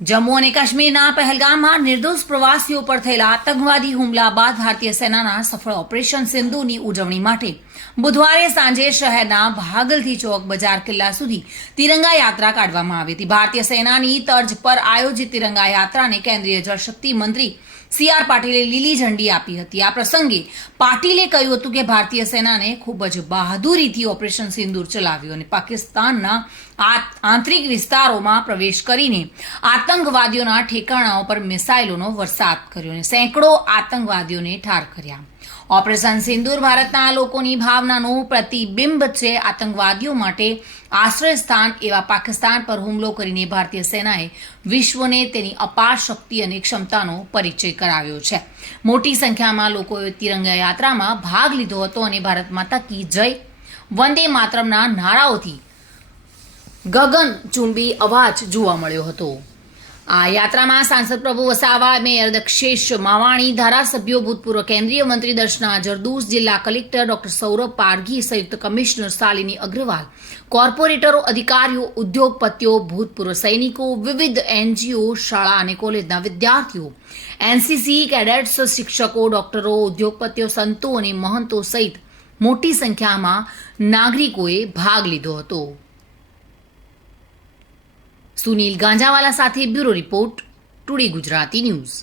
જમ્મુ અને કાશ્મીરના પહેલગામમાં નિર્દોષ પ્રવાસીઓ પર થયેલા આતંકવાદી હુમલા બાદ ભારતીય સેનાના સફળ ઓપરેશન સિંધુની ઉજવણી માટે બુધવારે સાંજે શહેરના ભાગલથી ચોક બજાર કિલ્લા સુધી તિરંગા યાત્રા કાઢવામાં આવી હતી. ભારતીય સેનાની તર્જ પર આયોજિત તિરંગા યાત્રાને કેન્દ્રીય જળશક્તિ મંત્રી સી.આર. પાટીલે લીલી ઝંડી આપી હતી. આ પ્રસંગે પાટીલે કહ્યું હતું કે ભારતીય સેનાને ખૂબ જ બહાદુરીથી ઓપરેશન સિંદૂર ચલાવ્યું અને પાકિસ્તાનના આંતરિક વિસ્તારોમાં પ્રવેશ કરીને આતંકવાદીઓના ઠેકાણાઓ પર મિસાઇલોનો વરસાદ કર્યો અને સેંકડો આતંકવાદીઓને ઠાર કર્યા. ઓપરેશન સિંદૂર ભારતના લોકોની ભાવનાનું પ્રતિબિંબ છે. આતંકવાદીઓ માટે આશ્રય સ્થાન એવા પાકિસ્તાન પર હુમલો કરીને ભારતીય સેનાએ વિશ્વને તેની અપાર શક્તિ અને ક્ષમતાનો પરિચય કરાવ્યો છે. મોટી સંખ્યામાં લોકોએ તિરંગા યાત્રામાં ભાગ લીધો હતો અને ભારત માતા કી જય, વંદે માતરમના નારાઓથી ગગન ચુંબી અવાજ જોવા મળ્યો હતો. આ યાત્રામાં સાંસદ પ્રભુ વસાવા, મેયર દક્ષેશ માવાણી, ધારાસભ્યો, ભૂતપૂર્વ કેન્દ્રીય મંત્રી દર્શના જરદોશ, જિલ્લા કલેક્ટર ડોક્ટર સૌરભ પારઘી, સંયુક્ત કમિશનર શાલિની અગ્રવાલ, કોર્પોરેટરો, અધિકારીઓ, ઉદ્યોગપતિઓ, ભૂતપૂર્વ સૈનિકો, વિવિધ એનજીઓ, શાળા અને કોલેજના વિદ્યાર્થીઓ, એનસીસી કેડેટ્સ, શિક્ષકો, ડોક્ટરો, ઉદ્યોગપતિઓ, સંતો અને મહંતો સહિત મોટી સંખ્યામાં નાગરિકોએ ભાગ લીધો હતો. સુનિલ ગાંજાવાલા સાથે bureau report, today Gujarati news.